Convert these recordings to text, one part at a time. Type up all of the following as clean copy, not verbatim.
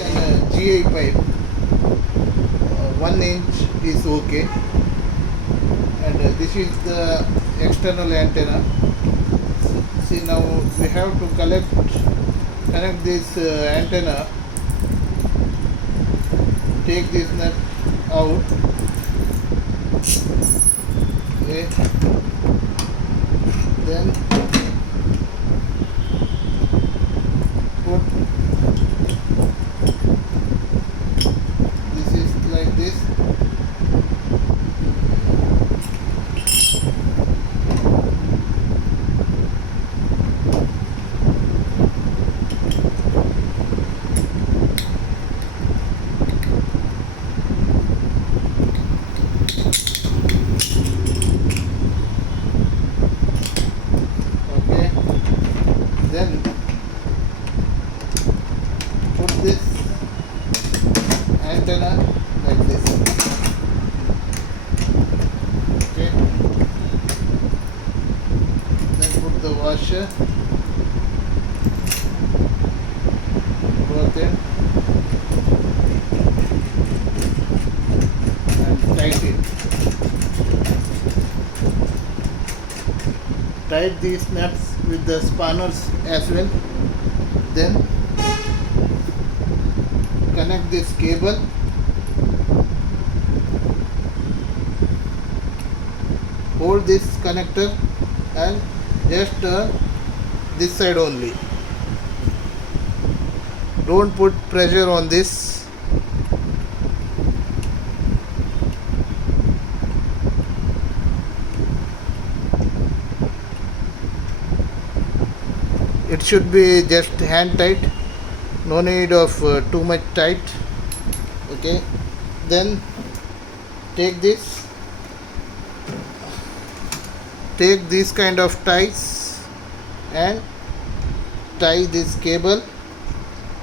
An GI pipe, 1 inch is okay, and this is the external antenna. See, now we have to connect this antenna, take this nut out, okay, then put this is like this, okay, then put this antenna like this, okay, then put the washer both end and tight these nuts with the spanners as well, then connect this cable, hold this connector and just turn this side only, don't put pressure on this. It should be just hand tight, no need of too much tight, okay. Then take these kind of ties and tie this cable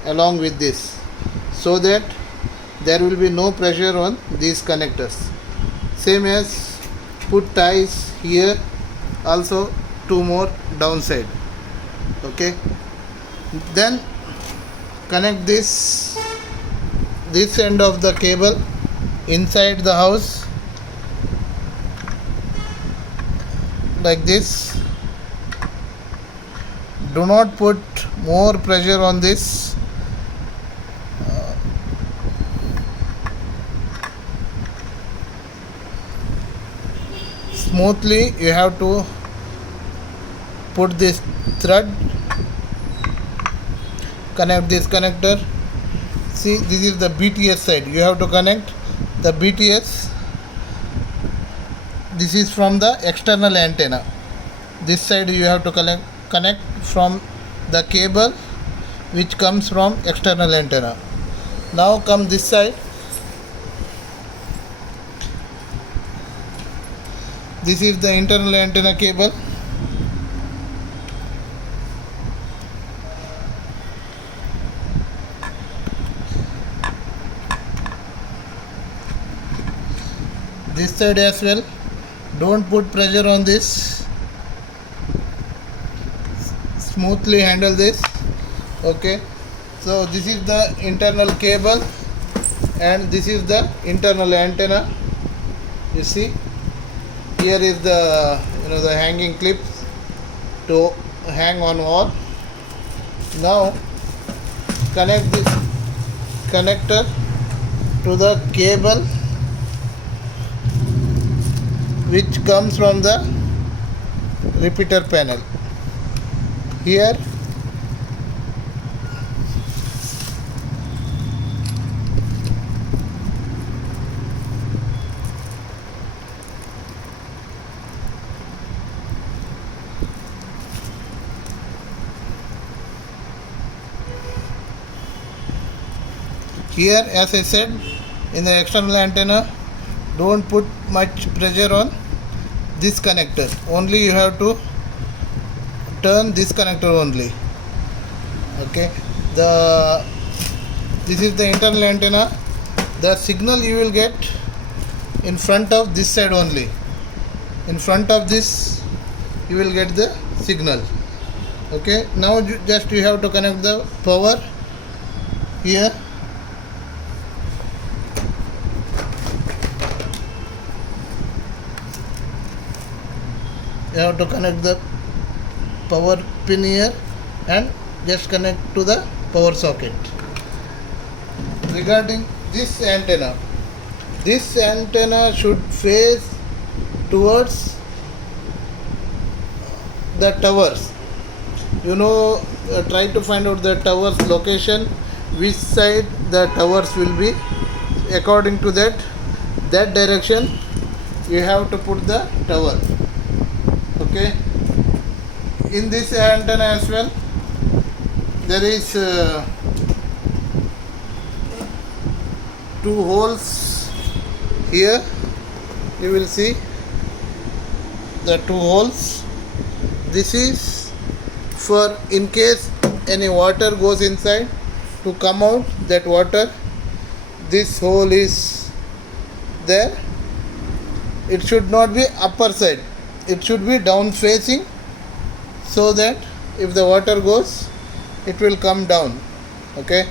along with this, so that there will be no pressure on these connectors. Same as put ties here, also 2 more downside, okay. Then connect this end of the cable inside the house like this. Do not put more pressure on this. Smoothly you have to put this thread, connect this connector. See, this is the BTS side, you have to connect the BTS. This is from the external antenna. This side you have to connect from the cable which comes from external antenna. Now come this side. This is the internal antenna cable. This side as well, don't put pressure on this, smoothly handle this, okay. So this is the internal cable and this is the internal antenna. You see, here is the the hanging clips to hang on wall. Now connect this connector to the cable which comes from the repeater panel. Here as I said, in the external antenna, don't put much pressure on this connector, only you have to turn this connector only, okay. This is the internal antenna. The signal you will get in front of this side only, in front of this you will get the signal, okay. Now just you have to connect the power here You have to connect the power pin here and just connect to the power socket. Regarding this antenna should face towards the towers. Try to find out the tower's location, which side the towers will be. According to that direction you have to put the tower. Okay, in this antenna as well there is two holes here. You will see the two holes. This is for in case any water goes inside, to come out that water, this hole is there. It should not be upper side, it should be down facing, so that if the water goes it will come down. Okay.